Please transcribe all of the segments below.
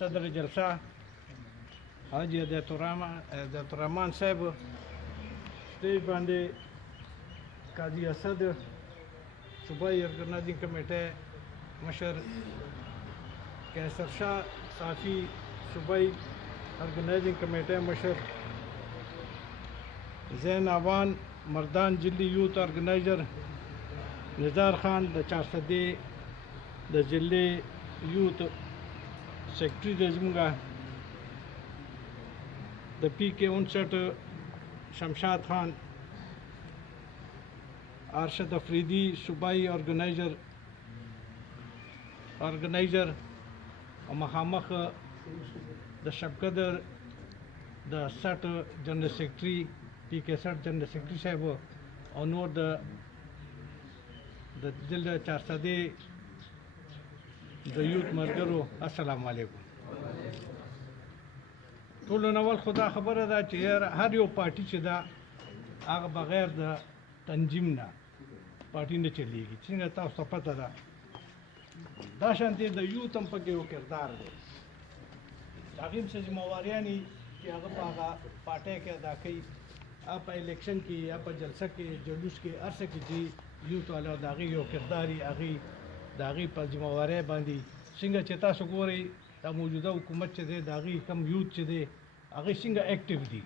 صدر جلسه حاجی هدایتالرحمن صاحب، سټیج باندې قاضي اسد صوبائی ارگنائزنگ کمیٹی مشر، کیسر شاہ صافی صوبائی ارگنائزنگ کمیٹی مشر، زین آوان مردان جلی یوتھ آرگنائزر، نزار خان د چارسدی د ضلع یوتھ سیکرٹری د زموږه، د PK 59 شمشاد خان، ارشد افریدی صوبائی آرگنائزر او مخامخ د شبقدر د 60 جنرل سیکرٹری PK 60 جنرل سیکرٹری صاحب او نور د ضلع چارسدی د یوت ملګرو، السلام علیکم. ټولو نول خدا خبره ده چې هر یو پارټي چې ده هغه بغیر د تنظیم نه پارټي نه چلیږي. څنګه تاسو ته پته ده دا شانتې د یوت هم پکې یو کردار دی، د هغې هم څه ذمهواریانې چې هغه په هغه پارټۍ کې ادا کوي، په الیکشن کې یا په جلسه کې جلوس کې هر څه کې چې یوت والا د هغې یو کردار وي، هغې د هغې په ذمهوارۍ باندې څنګه چې تاسو ګورئ دا موجوده حکومت چې دی د هغې کم یوت چې دی هغې څنګه ایکټیو دي.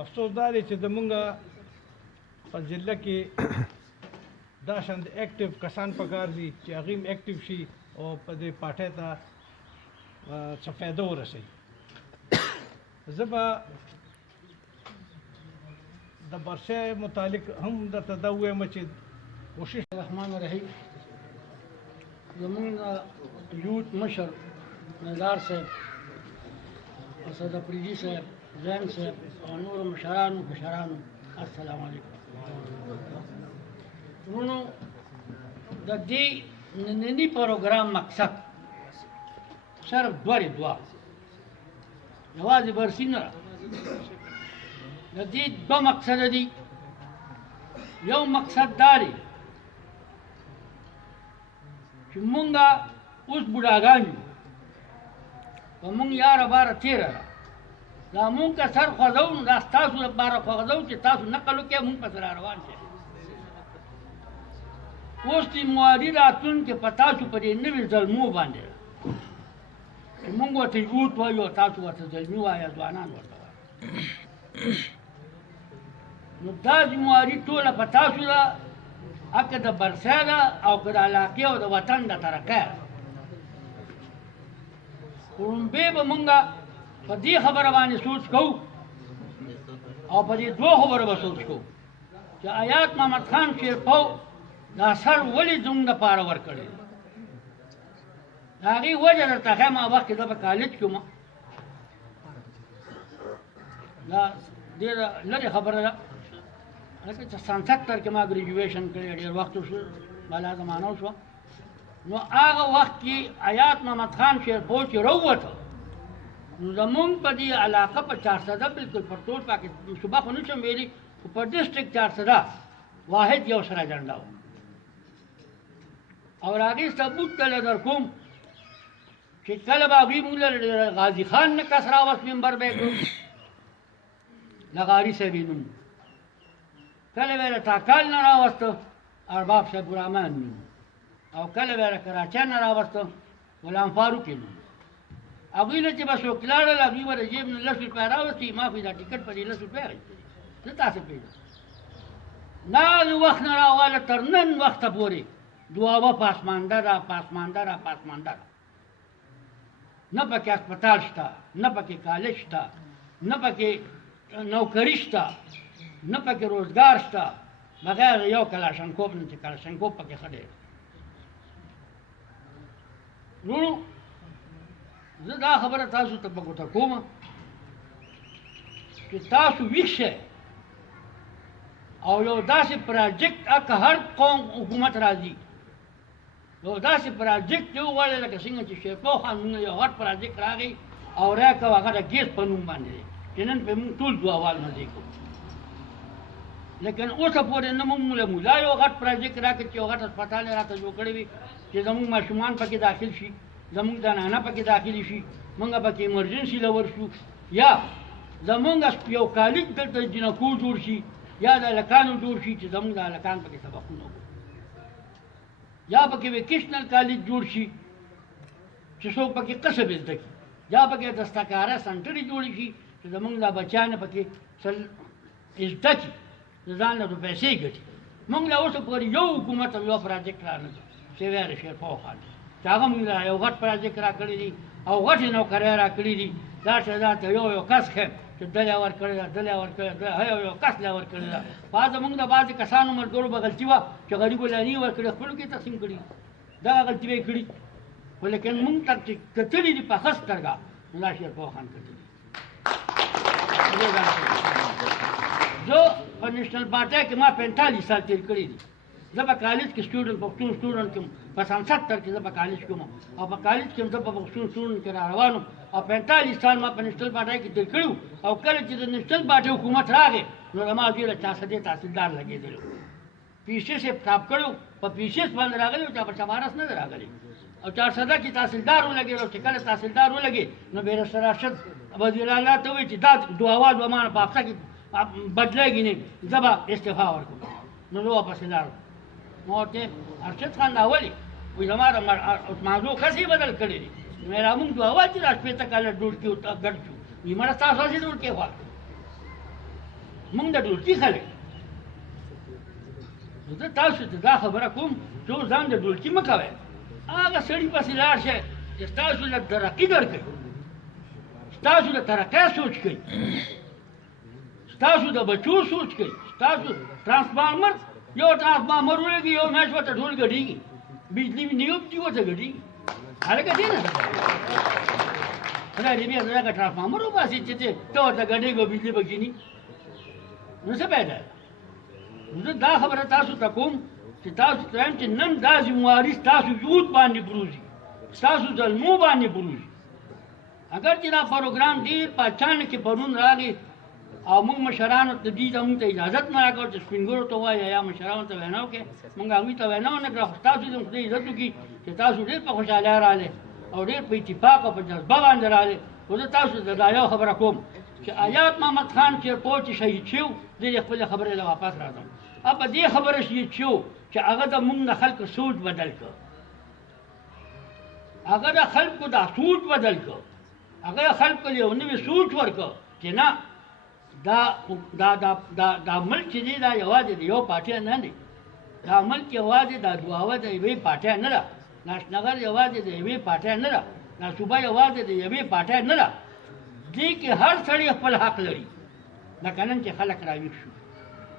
افسوس دا دی چې زمونږ په ضلع کې دا شان ایکټیو کسان پکار دي چې هغې هم ایکټیو شي او په دې پارټۍ ته څه فایده ورسوي. زه به د برسۍ متعلق هم درته دا ووایم چې کوشش الرحمن الرحیم. زمونږ یوت مشر نزار صاحب، اسد افریدي صاحب، زین صاحب او نورو مشرانو السلام علیکم. ورونو د دې ننني پروګرام مقصد صرف دوه یوازې برسي نه ده. د دې دوه مقصد دي. یو مقصد دا دی چې مونږه اوس بوډاګان یو، په مونږ یاره باره تېره ده، دا مونږ که سر خوځو نو دا ستاسو لپاره خوځو چې تاسو نقل وکړئ، مونږ پسې را روان شئ. اوس تیمواري راتلونکې په تاسو په دې نوي زلمو باندې ده چې مونږ ورته یوت وایو او تاسو ورته زلمي وایه، ځوانان ورته وایه. نو دا ذمواري ټوله په تاسو ده، که د برسۍ ده او که د علاقې او د وطن د ترقۍ ده. وړومبی به مونږه په دې خبره باندې سوچ کوو او په دې دوه خبرو به سوچ کوو چې آیات محمد خان شیرپو دا سر ولې زموږ دپاره ورکړی دی. د هغې وجه درته ښیم. هغه وخت کې زه په کالج کې وم، دا ډېره لرې خبره ده، لکه چې 77 کې ما ګریجویشن کړی، ډېر وخت وشو، بالا زمانه وشوه. نو هغه وخت کې آیات محمد خان شیرپو چې راووته نو زمونږ په دې علاقه په چارسده، بلکل پر ټول پاکستان صوبه خو نه شم ویلي، خو په ډسټرکټ چارسده واحد یو سره جنډه وه. او د هغې ثبوت کله در کوم چې کله به هغوی مونږ له غازي خان نه کس راوست ممبر به یې کړو، لغاري صاحب یې نوم، کله به یې له تاکال نه راوسته ارباب صاحب الرحمن نوم، او کله به یې له کراچۍ نه راوسته غلام فاروق یې نوم. هغوی نه چې به څوک لاړل هغوی به د جیب نه 10 روپۍ راوستي، ما خو دا ټکټ په دې 10 روپۍ اخیستې، زه تاسې پوهېږم. دا د وخت نه راواله تر نن وخته پورې دعاوه پاسمانده ده، پاسمانده ده، پاسمانده ده. نه پکې هسپتال شته، نه پکې کالج شته، نه پکې نوکري شته، نه پکې روزګار شته، بغیر د یو کلاشنکوف نه چې کلاشنکوف پکې ښه دی. وروڼو زه دا خبره تاسو ته په ګوته کوم چې تاسو ویښ شئ او یو داسې پراجیکټ که هر قوم حکومت راځي یو داسې پراجیکټ یې وغواړئ لکه څنګه چې شیرپو خان مونږ یو غټ پراجیکټ راغی او راکه هغه د ګیس په نوم باندې دی چې نن پرې مونږ ټول دعاوال مزې کوو. لیکن اوسه پورې نه مونږ له مولا یو غټ پراجیکټ راکړ چې یو غټ هسپتال یې راته جوړ کړی وي چې زمونږ ماشومان پکې داخل شي زمونږ زنانه پکې داخلي شي موږ پکې ایمرجنسي له ورشو یا زمونږ یو کالج دلته جنکو جوړ شي یا د هلکانو جوړ شي چې زمونږ د هلکان پکې سبقونه وکړي یا پکې ویکیشنل کالج جوړ شي چې څوک پکې کسب زده کړي یا پکې دستکاره سنټرې جوړې شي چې زمونږ دا بچیان پکې زده کړي د ځان له پیسې ګټي موږ له اوسه پورې یو حکومت او یو پراجیکټ رانه سیویار شیرپا خان چې هغه موږ له یو غټ پراجیکټ راکړی دي او غټې نوکرۍ راکړي دي دا چې دا ته یو کس ښیم چې دله یې ورکړې ده دله یې ورکړې ده یو کس له ورکړې ده بعض زموږ د بعضې کسانو ملګرو به غلطي وه چې غریبو له نه یې ورکړې خپلو کې تقسیم کړي دغه غلطي به یې کړي خو لیکن موږ ته چې کتلي دي په ښه سترګه ملا شیرپا خان کتلي زه په نیشنل پارټۍ کې ما 45 سال تېر کړي دي زه په کالج کې سټوډنټ پښتون سټوډنټ کې په 70 کې زه په کالج کې او په کالج کې زه په پښتون سټوډنټ کې را روانم او 45 سال ما په نیشنل پارټۍ کې تېر کړي او کله چې د نیشنل پارټۍ حکومت راغی نو زما ډېره چاسدې تحصیلدار لګېدلو پیسې یې حساب کړو په پیسې باندې راغلی او چا په چمارس نه دی راغلی او 400 کې تحصیلدار ولګېد او چې کله تحصیلدار ولګېد نو بیرسټر راشد وزیر اعلی ته وایي چې دا دعاواد به ما په هفته کې بدلېږي نه زه به استعفا ورکړم نو زه واپس لاړم ما ورته ارشد خان دا ولې وایي زما موضوع کسې بدل کړی دي مې را موږ دعاواد چې را شپېته کاله ډوډکي ګډ شو وایي مړه ستاسو هسې ډوډکې خوا موږ د ډوډکي خلک زه تاسو ته دا خبره کوم چې ځان د ډوډکي مه کوئ هغه سړي پسې لاړ شئ چې ستاسو له ترقي درکوي ستاسو د ترقۍ سوچ کوي ستاسو د بچو سوچ کوي ستاسو ټرانسفارمر یو ټرانسفارمر ولګي یو میاشت ورته ټول ګډېږي بجلي نه یوبدي ورته ګډېږي هلکه دی نه خدای دې بیا دغه ټرانسفارمر وباسي چې ته ورته ګډېږي او بجلي به کښېني نو څه پیدا زه دا خبره تاسو ته کوم چې تاسو ته وایم چې نن دا ذمواري ستاسو یوت باندې بروزي ستاسو زلمو باندې بروزي اگر چې دا پروګرام ډېر په اچانک کې پرون راغی او موږ مشرانو ته دې ته موږ ته اجازت نه راکړو چې سپین ږیرو ته ووایه یا مشرانو ته وینا وکړې موږ هغوی ته وینا ونه کړه خو ستاسو دې خدای عزت وکړي چې تاسو ډېر په خوشحالۍ راغلې او ډېر په اتفاق او په جذبه باندې راغلې خو زه تاسو ته دا یو خبره کوم چې آیات محمد خان چیرپو چې شهید شو دې خپلې خبرې له واپس راځم اب په دې خبره شهید شو چې هغه د موږ د خلکو سوچ بدل کړ هغه د خلکو دا سوچ بدل کړ هغه خلکو یو نوی سوچ ورکړ چې نه دا ملک چې دی دا یوازې د یو پارټۍ نه دی دا ملک یوازې دا دعاوه د یوې پارټۍ نه ده ناشنغر یوازې د یوې پارټۍ نه ده دا صوبه یوازې د یوې پارټۍ نه ده دې کې هر سړی خپل حق لري لکه نن چې خلک راویښ شو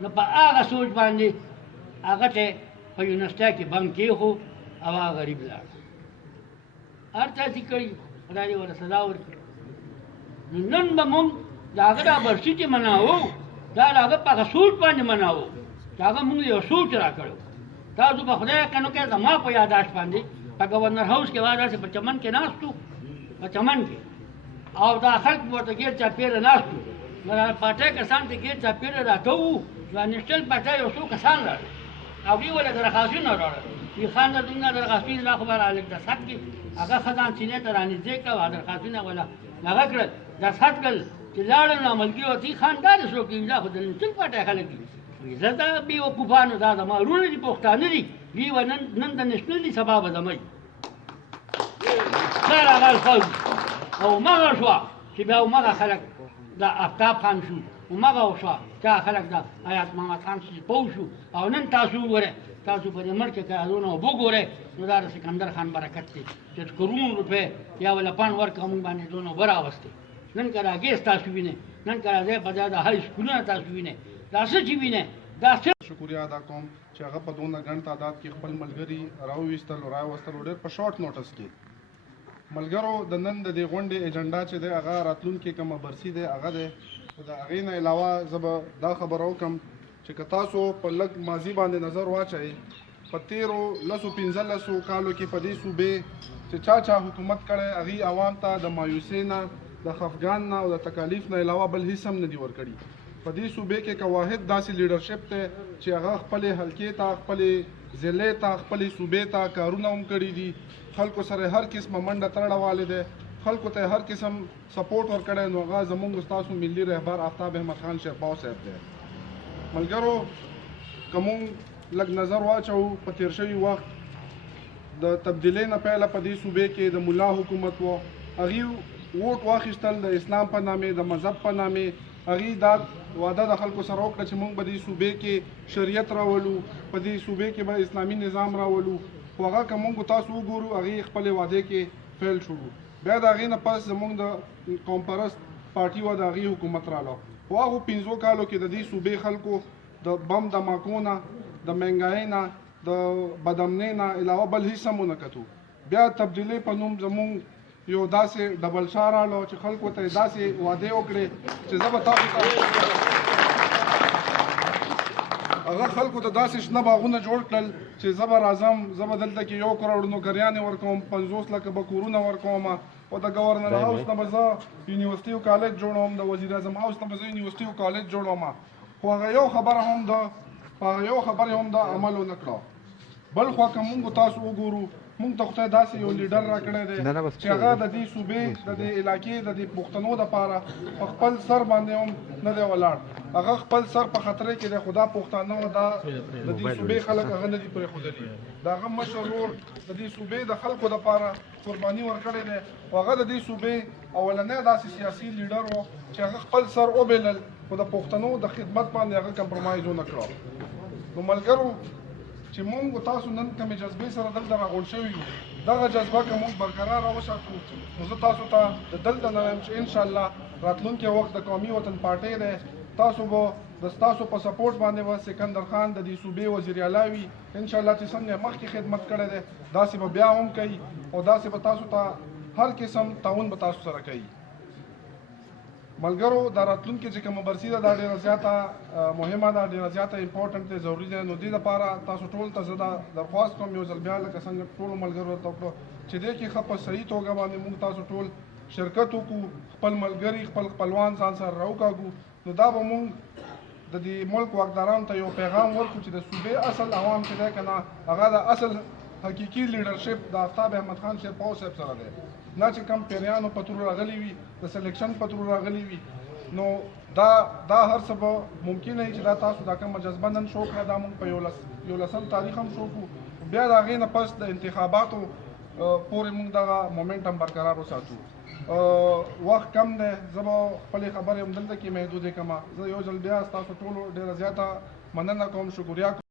نو په هغه سوچ باندې هغه ته په یونیورسټۍ کې بم کېښو او هغه غریب لاړ هر چا چې کړي خدای دې ورته سزا ورکړي نو نن به موږ د هغه دا برسي چې مناوو دا د هغه په هغه سوچ باندې مناوو چې هغه موږ یو سوچ را کړو تاسو په خدای کنو کې زما په یاداشت باندې په گورنر هاوس کې داسې په چمن کې ناستو په چمن کې او دا خلک ورته ګیر چاپېره ناستو نو د پارټۍ کسان ته ګیر چاپېره راته وو دا نیشنل پارټۍ یو څو کسان راغلل او دوی ولې درخواستونه راوړل وي خان نه دومره درخواستونه لا خو به رالېږ د سد کې هغه ښځان سینې ته رانږدې کړه او درخواستونه وله هغه کړل د سد کړل چې لاړل نو ملګري ورته وایي خان دا دې څوک دي دا خو د نیشنل پارټۍ خلک دي وایي زه دا بېوقوفانو دا زما وروڼه دي پښتانه دي دوی به نن د نیشنل دي سبا به زموږ دا راغل خلک او مغه شوه چې بیا همغه خلک دا آفتاب خان شو همغه وشوه چا خلک دا آیات محمد خان چې پوه شو او نن تاسو وګورئ تاسو په دې ملک کې کارونه وګورئ نو دا د سکندر خان برکت دی چې کروڑ روپۍ یا ولا پان ورکړه موږ باندې دونه وراوستې نن که راګېس تاسو وینئ نن که راځئ په دا د های سکولونه تاسو وینئ دا څه چې وینئ دا څه شکریه ادا کوم چې هغه په دونه ګڼ تعداد کې خپل ملګري راوویستل او راوستل ډېر په شارټ نوټس کې ملګرو د نن د دې غونډې ایجنډا چې دی هغه راتلونکې کومه برسي دی هغه دی خو د هغې نه علاوه زه به دا خبره وکړم چې که تاسو په لږ ماضي باندې نظر واچئ په تېرو 15 کالو کې په دې صوبې چې چا حکومت کړی هغې عوام ته د مایوسۍ نه د خفګان نه او د تکالیف نه علاوه بل هیڅ هم نه دي ورکړي په دې صوبې کې که واحد داسې لیډرشپ دی چې هغه خپلې حلقې ته خپلې ضلع ته خپلې صوبې ته کارونه هم کړي دي خلکو سره هر قسمه منډه تړه والی دی خلکو ته هر قسم سپورټ ورکړی نو هغه زموږ ستاسو ملي رهبر آفتاب احمد خان شیرپاو صاحب دی ملګرو که موږ لږ نظر واچوو په تیر شوي وخت د تبدیلۍ نه پیله په دې صوبې کې د ملا حکومت و هغې ووټ واخیستل د اسلام په نامې د مذهب په نامې هغې دا وعده د خلکو سره وکړه چې موږ به دې صوبې کې شریعت راولو په دې صوبې کې به اسلامي نظام راولو خو هغه که موږ تاسو وګورو هغې خپلې وعدې کې فیل شولو بیا د هغې نه پس زموږ د قوم پرست پارټي وه د هغې حکومت راله خو هغو 5 کالو کې د دې صوبې خلکو د بم دماکو نه د مهنګایۍ نه د بدامنۍ نه علاوه بل هیڅ هم ونه کتو بیا تبدیلۍ په نوم زموږ یو داسې ډبل شا راغلو چې خلکو ته یې داسې وعدې وکړې چې زه به تاسو ته هغه خلکو ته داسې شنه باغونه جوړ کړل چې زه به راځم زه به دلته کې 1 کروڑ نوکریانې ورکوم 50 لکه به کورونه ورکوم او د گورنر هاوس نه به زه یونیورسټي او کالج جوړوم د وزیر اعظم هاوس نه به زه یونیورسټي او کالج جوړوم خو هغه یو خبره هم د عمل ونه کړه بل خوا که موږ تاسو وګورو موږ ته خدای داسې یو لیډر راکړی دی چې هغه د دې صوبې د دې علاقې د دې پښتنو دپاره په خپل سر باندې هم نه دی ولاړ هغه خپل سر په خطرې کې دی خو دا پښتانه دا د دې صوبې خلک هغه نه دي پرېښودلي د هغه مشر ورور د دې صوبې د خلکو دپاره قرباني ورکړی دی خو هغه د دې صوبې اولنی داسې سیاسي لیډر و چې هغه خپل سر وبیلل خو د پښتنو د خدمت باندې هغه کمپرومایز ونه کړو نو ملګرو چې موږ تاسو نن کومې جذبې سره دلته راغونډ شوي یو دغه جذبه که موږ برقراره وساتو نو زه تاسو ته د دلته نه وایم چې انشاءالله راتلونکی وخت د قومي وطن پارټۍ دی تاسو به د ستاسو په سپورټ باندې به سکندر خان د دې صوبې وزیر اعلی وي انشاءالله چې څنګه مخکې خدمت کړی دی داسې به بیا هم کوي او داسې به تاسو ته هر قسم تعاون به تاسو سره کوي ملګرو دا راتلونکې چې کومه برسي ده دا ډېره زیاته مهمه ده ډېره زیاته امپورټنټ دی ضروري دی نو دې لپاره تاسو ټول ته زه دا درخواست کوم یو ځل بیا لکه څنګه ټولو ملګرو ته وکړو چې دې کې ښه په صحیح توګه باندې موږ تاسو ټول شرکت وکړو خپل ملګري خپل خپلوان ځان سره راوکاږو نو دا به موږ د دې ملک واکدارانو ته یو پیغام ورکړو چې د صوبې اصل عوام چې دی که نه هغه د اصل حقیقي لیډرشپ د آفتاب احمد خان شیرپاو صاحب سره دی نه چې کم پیریانو په تور راغلي وي د سلیکشن په تور راغلي وي نو دا هر څه به ممکن وي چې دا تاسو دا کومه جذبه نن شو کړه دا موږ په 11 تاریخ هم شو کړو بیا د هغې نه پس د انتخاباتو پورې موږ دغه مومنټم برقرار وساتو وخت کم دی زه به خپلې خبرې هم دلته کې محدودې کړم زه یو ځل بیا ستاسو ټولو ډېره زیاته مننه کوم شکریه کوم